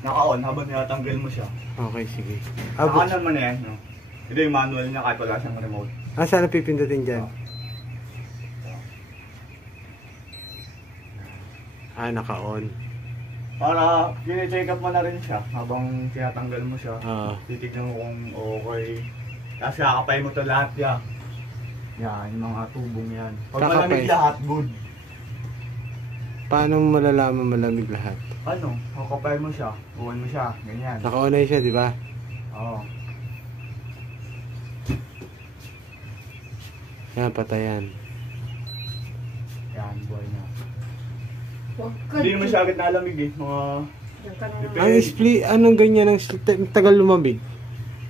Naka-on habang tinatanggal mo siya. Okay, sige. Nakanan mo na yan, no? Ito yung manual niya kahit wala siyang remote. Saan na pipindutin dyan? Naka-on. Para kine-check up mo na rin siya habang tinatanggal mo siya. Titignan mo kung okay. Tapos kakapay mo to lahat yan. Yan, yung mga tubong yan. Pag malamig lahat, good. Paano mo malalaman malamig lahat? Ano? Kakapay mo siya. Uwan mo siya. Ganyan. Naka-on na siya, di ba? Oo. Yan, patayan. Yan, buhay na. Hindi naman siya agad nalamig eh. Mga... Ang split, anong ganyan? Ang tagal lumamig?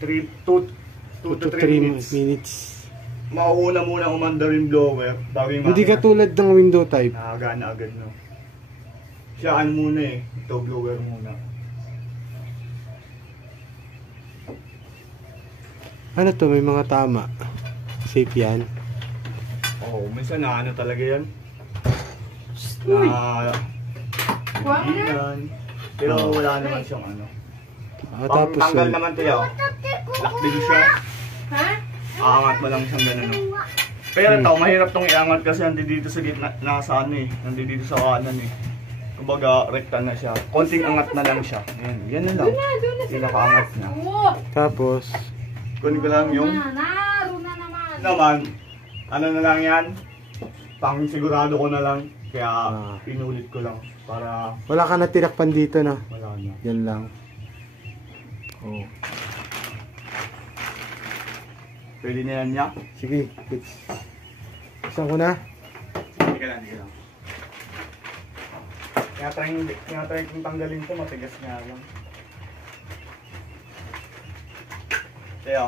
2 to 3 minutes. Mauuna muna umandar yung blower. Hindi ka tulad ng window type. Nakagana agad, no? Siyaan muna eh. Ito, blower muna. Ano to? May mga tama. Safe yan? Oo, minsan na ano talaga yan. Na... Yan. Pero wala naman siyang ano. Tapos tanggal naman ito yaw. Lock din siya. Ha? Aangat mo lang siyang gano'n, no? Pero ito, mahirap tong iangat kasi nandito sa gitna, nasa ano eh. Nandito sa kanan eh. Kumbaga, rekta na siya. Konting angat na lang siya. Yan, yan na lang. Pinakaangat na. Tapos, kunin ko lang yung... Naman, ano na lang yan? Pang sigurado ko na lang. Kaya pinulit ko lang. Para... wala ka na tinakpan dito na. Wala na. Yan lang. Oh. Pwede na yan niya? Sige, isang ko na. Hindi ka lang, hindi ka lang. Tinatry kong tanggalin ko, matigas nga lang. Kaya?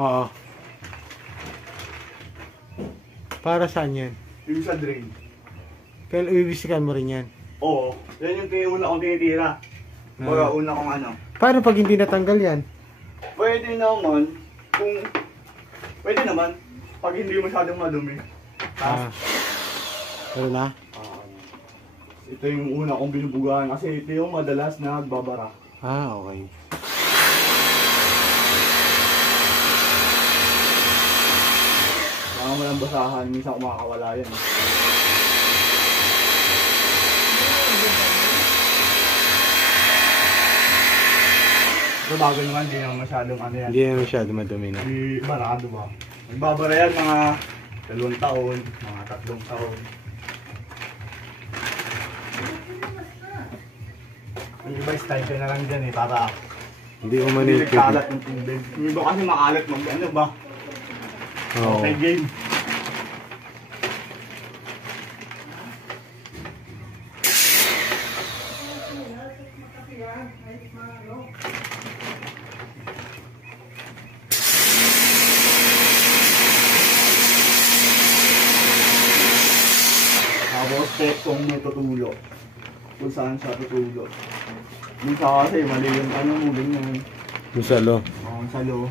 Oo. Para saan yan? Yung sa drain. Pero ibibisikan mo rin yan? Oo. Yan yung una kong tinitira. Baga una kong ano. Paano pag hindi natanggal yan? Pwede naman. Pwede naman. Pag hindi masyadong madumi. Pero na? Ito yung una kong binubugaan kasi ito yung madalas na nagbabara. Okay. Kaya walang basahan, minsan kumakawala yan. Pero bago naman, hindi naman masyadong ano yan. Hindi naman masyadong madumi na. Hindi barado ba? Nagbabara yan mga 2 taon, mga 3 taon. Yung iba style na lang dyan eh, para hindi hindi umanipid. nagkalat ng tubig. Yung iba kasi makalat ano ba? Oo. Okay game. Tapos check kung may tutulo. Kung saan siya tutulo. Minsan kasi mali yung ano mo, ganyan. Yung salo. Oo, yung salo.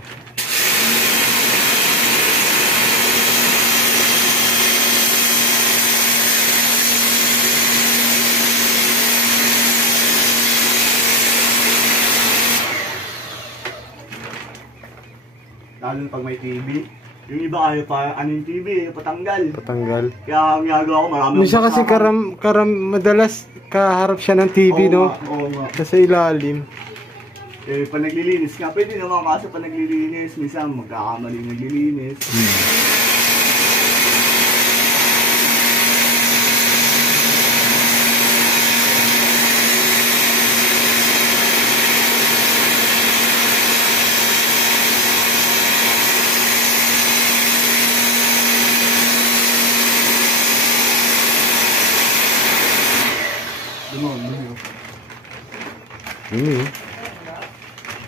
Lalo pag may TV. Yung iba ayaw pa, ano yung TV, patanggal. Patanggal. Kaya ang ginagawa ko, marami Minsan kasi madalas kaharap siya ng TV, no? Oo nga. Sa ilalim. Eh, pag naglilinis ka, pwede naman kasi pag naglilinis, minsan magkakamali naglilinis.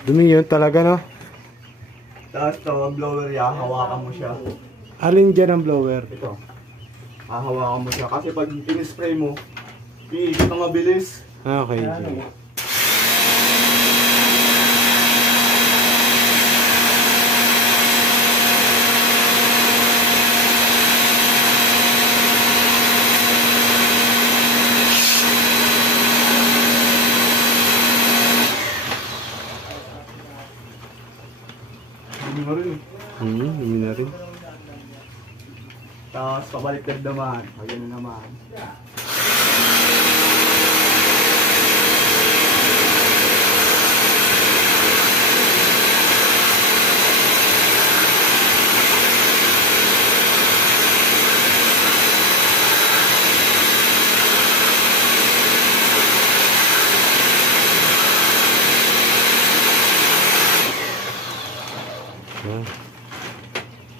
Dumi yun talaga, no? Tapos ito, blower yan, hawakan mo siya. Alin dyan ang blower? Ito. Hahawakan mo siya. Kasi pag in-spray mo, iikot na mabilis. Okay. na rin. Yun na rin. Tapos pabaliktad naman. Ayan na naman.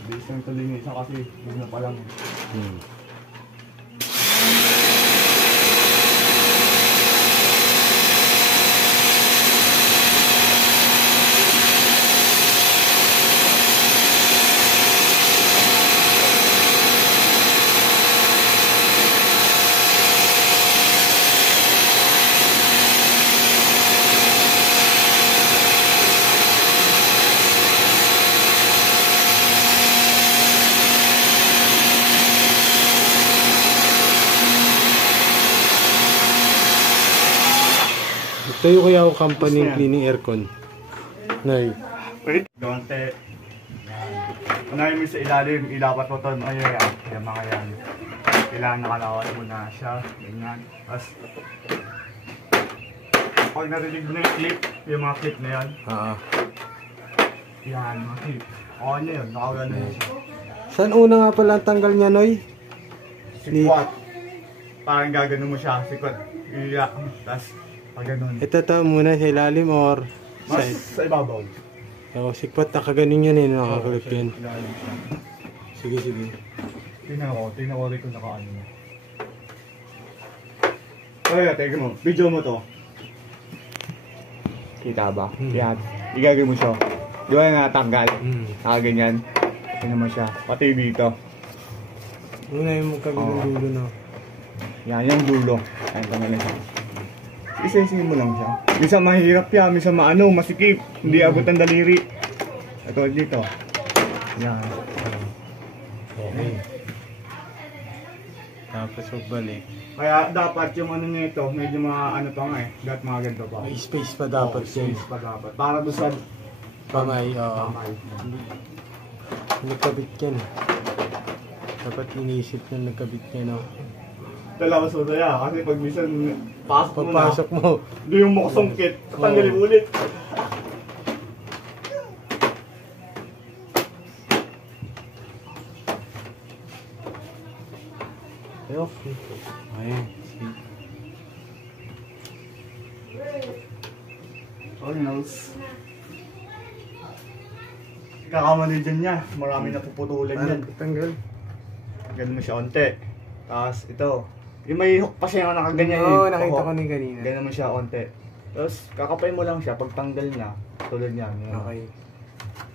Isang tuloy ng isa kasi yun na pa lang. Tayo kaya ako company ng cleaning aircon. Nay. Wait. Donte. Unahin mo sa ilalim. Ilapat mo ito. Ayan. Ayan mga yan. Kailangan nakalawal mo na siya. Ganyan. Tapos pag narinig mo na yung clip, yung mga clip na yan. Yan, mga clip. Okay na yun. Nakawala na yun siya. Saan una nga pala ang tanggal niya, Noy? Sikwat. Parang gaganon mo siya. Sikwat. Iyak. Tapos pag ganun. Ito muna sa ilalim or Mas side? sa ibabaw. Ako, sikwat nakaganon yan eh, nakakalip yan. Ilalim siya. Sige. Tingnan ko rin kung nakaano niya. Kaya, teka mo. Video mo to. Kita ba? Yan. Igagay mo siya. Di ba natanggal? Nakaganyan. Tingnan mo siya. Pati dito. Una yung magkabilang dulo, no? Yan, yung dulo. Ayan, tanggalin siya. Isa-isahin mo lang siya. Misa mahirap yan, misa masikip. Hindi abot ang daliri. Ito dito. Yan. Okay. Tapos magbalik. Kaya dapat yung ano nito, medyo ano pa nga eh. Dapat mga ganito pa. May space pa dapat yan. Space pa dapat. Para doon sa Pamay, oo. kamay. Nagkabit yan. Dapat inisip na nagkabit yan, no? Talaga so ya kasi pag minsan Pagpasok mo. doon yung makasungkit, tatanggalin ulit. Okay. Ayan. Oh, knows. Kakamali dyan niya. Marami na puputulan yan. Tanggal. Ganun mo siya onte. Tapos ito. Yung may hook pa siya nakaganyan. Oo, nakita ko ni kanina. Ganun mo siya onte. Tapos kakapay mo lang siya pag tanggal na. Tulad niyan. Yun. Okay.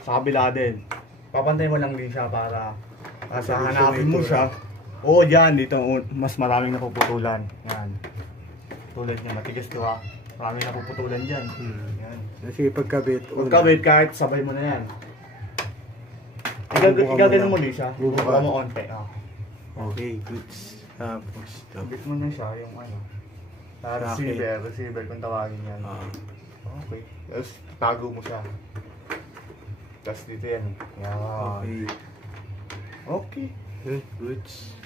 Sa kabila din. Papantay mo lang din siya para sa Para hanapin mo siya. Oo, dyan. Dito mas maraming napuputulan. Yan. Tulad niya. Matigas to ha. Maraming napuputulan dyan. Yan. Sige, pagkabit. Pagkabit kahit sabay mo na yan. Igagano mo din siya. Bubuka mo onte. Okay, goods. Tapos, Sabit mo na siya yung ano. Receiver kung tawagin yan. Okay. Tapos tago mo siya. Tapos dito yan. Yan. Okay. Okay. Goods.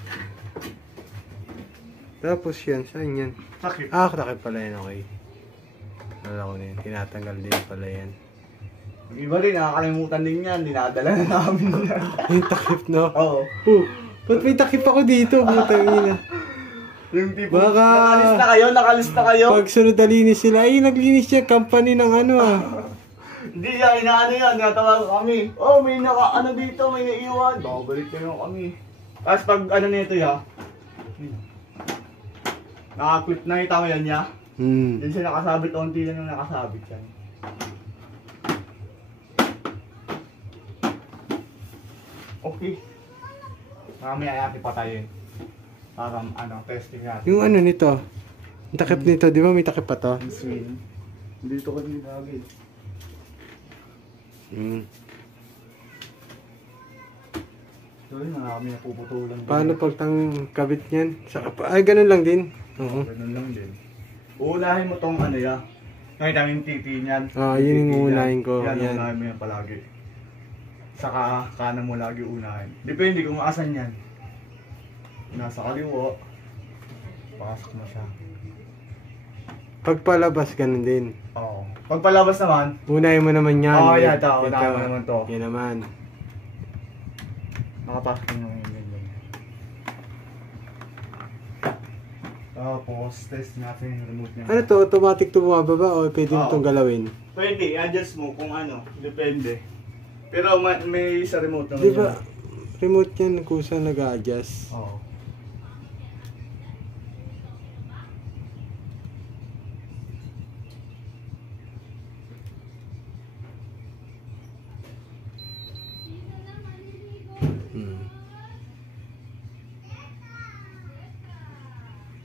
Tapos yan, saan yan? Sakit. Takip pala yan, okay. Alam ko na yan, tinatanggal din pala yan. Yung iba rin, nakakalimutan din yan. Dinadala na namin yan. Yung takip, no? Oo. Ba't may takip ako dito? Butang ina. Yung tipo, Baka... nakalista kayo. Pag sunod na linis sila, ay naglinis siya, company ng ano Hindi yan, inaano yan, natawag kami. Oh, may ano dito, may naiwan. Babalik kayo kami. Tapos pag ano nito ya, naka-clip na kita mo yan ya. Yan siya nakasabit, onti lang yung nakasabit yan. Okay. Mamaya natin patayin. Para testing natin. Yung ano nito, yung takip nito, di ba may takip pa to? Swing. Dito ko din lagi. So yun, marami na puputulan. Paano pag kabit niyan? Ay, ganun lang din. Ganun lang din. Uunahin mo tong ano ya. Nakita mo yung titi niyan. Yun yung uunahin ko. Yan, Yan. uunahin mo yan palagi. Saka kanan mo lagi unahin. Depende kung asan yan. Nasa kaliwa. Pasok mo siya. Pagpalabas, ganun din. Oo. Pagpalabas naman, Unahin mo naman yan. Oo, yan, Ito. unahin mo naman to. Yan naman. nakapasok mo yung ganyan. Tapos, test natin yung remote niya. Ano to? Automatic to bumababa o pwede mo Oo. itong galawin? Pwede, adjust mo kung ano. Depende. Pero may sa remote naman Di ba? yan. Remote yan kung saan nag-a-adjust. Oo. Hmm.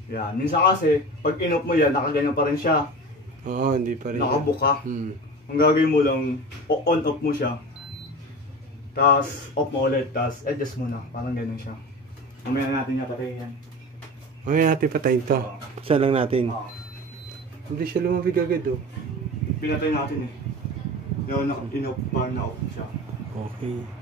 Yan. Minsan kasi, pag in-off mo yan, nakaganyan pa rin siya. Oo, hindi pa rin. Nakabuka. Hmm. Ang gagawin mo lang, on-off mo siya. Tapos, off mo ulit. Tapos, adjust mo na. Parang ganun siya. Mamaya natin niya patayin yan. Mamaya natin patayin to. Oo. Isa lang natin. Oo. Hindi siya lumabig agad oh. Pinatay natin eh. Yung in-off pa na off siya. Okay.